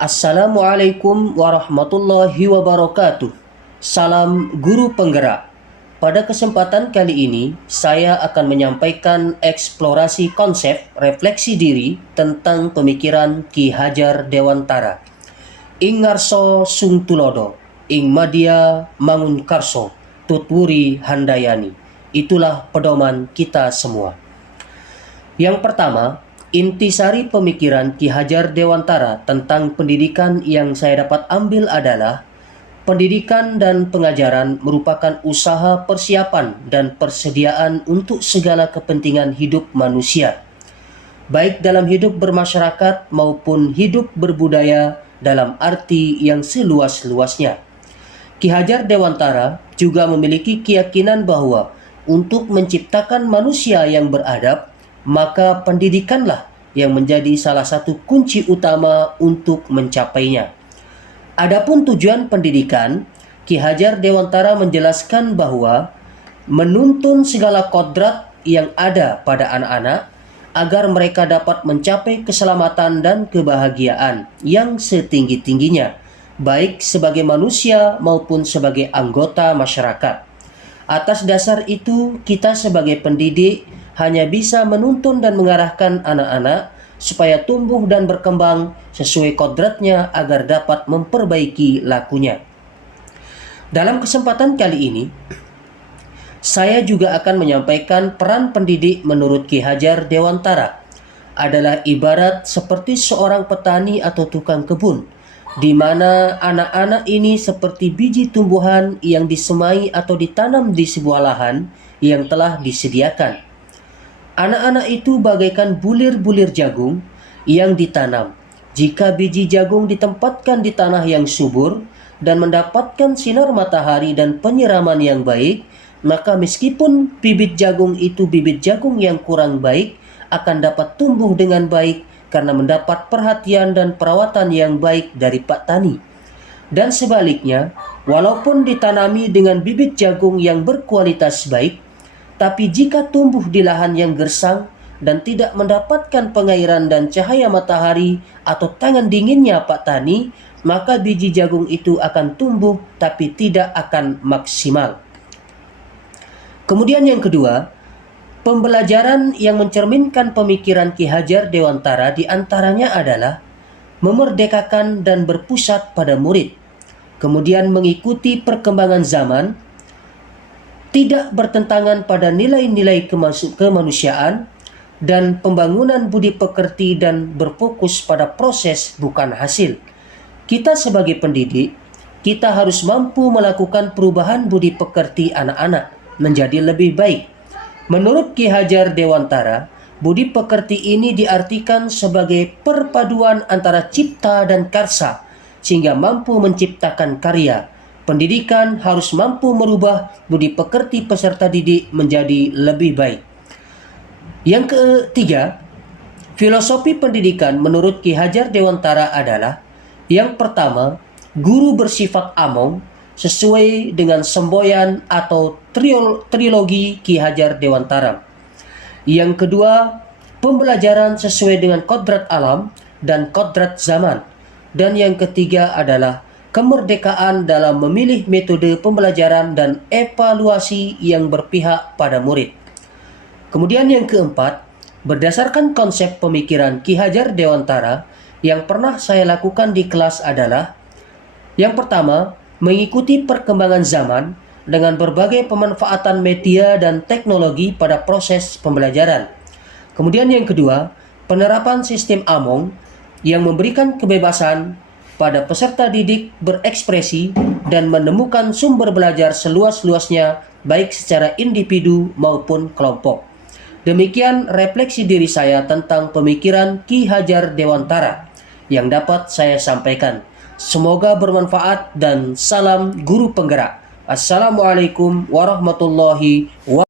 Assalamualaikum warahmatullahi wabarakatuh. Salam guru penggerak. Pada kesempatan kali ini, saya akan menyampaikan eksplorasi konsep refleksi diri tentang pemikiran Ki Hajar Dewantara. Ing ngarso sung tulodo, ing madya mangun karso, tutwuri handayani. Itulah pedoman kita semua. Yang pertama, intisari pemikiran Ki Hajar Dewantara tentang pendidikan yang saya dapat ambil adalah pendidikan dan pengajaran merupakan usaha persiapan dan persediaan untuk segala kepentingan hidup manusia, baik dalam hidup bermasyarakat maupun hidup berbudaya dalam arti yang seluas-luasnya. Ki Hajar Dewantara juga memiliki keyakinan bahwa untuk menciptakan manusia yang beradab, maka pendidikanlah yang menjadi salah satu kunci utama untuk mencapainya. Adapun tujuan pendidikan, Ki Hajar Dewantara menjelaskan bahwa menuntun segala kodrat yang ada pada anak-anak agar mereka dapat mencapai keselamatan dan kebahagiaan yang setinggi-tingginya, baik sebagai manusia maupun sebagai anggota masyarakat. Atas dasar itu, kita sebagai pendidik hanya bisa menuntun dan mengarahkan anak-anak supaya tumbuh dan berkembang sesuai kodratnya agar dapat memperbaiki lakunya. Dalam kesempatan kali ini, saya juga akan menyampaikan peran pendidik menurut Ki Hajar Dewantara adalah ibarat seperti seorang petani atau tukang kebun, di mana anak-anak ini seperti biji tumbuhan yang disemai atau ditanam di sebuah lahan yang telah disediakan. Anak-anak itu bagaikan bulir-bulir jagung yang ditanam. Jika biji jagung ditempatkan di tanah yang subur dan mendapatkan sinar matahari dan penyiraman yang baik, maka meskipun bibit jagung itu bibit jagung yang kurang baik, akan dapat tumbuh dengan baik karena mendapat perhatian dan perawatan yang baik dari Pak Tani. Dan sebaliknya, walaupun ditanami dengan bibit jagung yang berkualitas baik, tapi jika tumbuh di lahan yang gersang dan tidak mendapatkan pengairan dan cahaya matahari atau tangan dinginnya Pak Tani, maka biji jagung itu akan tumbuh tapi tidak akan maksimal. Kemudian yang kedua, pembelajaran yang mencerminkan pemikiran Ki Hajar Dewantara diantaranya adalah memerdekakan dan berpusat pada murid, kemudian mengikuti perkembangan zaman, tidak bertentangan pada nilai-nilai kemanusiaan, dan pembangunan budi pekerti dan berfokus pada proses bukan hasil. Kita sebagai pendidik, kita harus mampu melakukan perubahan budi pekerti anak-anak menjadi lebih baik. Menurut Ki Hajar Dewantara, budi pekerti ini diartikan sebagai perpaduan antara cipta dan karsa, sehingga mampu menciptakan karya. Pendidikan harus mampu merubah budi pekerti peserta didik menjadi lebih baik. Yang ketiga, filosofi pendidikan menurut Ki Hajar Dewantara adalah: yang pertama, guru bersifat among sesuai dengan semboyan atau trilogi Ki Hajar Dewantara. Yang kedua, pembelajaran sesuai dengan kodrat alam dan kodrat zaman. Dan yang ketiga adalah kemerdekaan dalam memilih metode pembelajaran dan evaluasi yang berpihak pada murid. Kemudian yang keempat, berdasarkan konsep pemikiran Ki Hajar Dewantara, yang pernah saya lakukan di kelas adalah: yang pertama, mengikuti perkembangan zaman dengan berbagai pemanfaatan media dan teknologi pada proses pembelajaran. Kemudian yang kedua, penerapan sistem Among yang memberikan kebebasan pada peserta didik berekspresi dan menemukan sumber belajar seluas-luasnya, baik secara individu maupun kelompok. Demikian refleksi diri saya tentang pemikiran Ki Hajar Dewantara yang dapat saya sampaikan. Semoga bermanfaat dan salam guru penggerak. Assalamualaikum warahmatullahi wabarakatuh.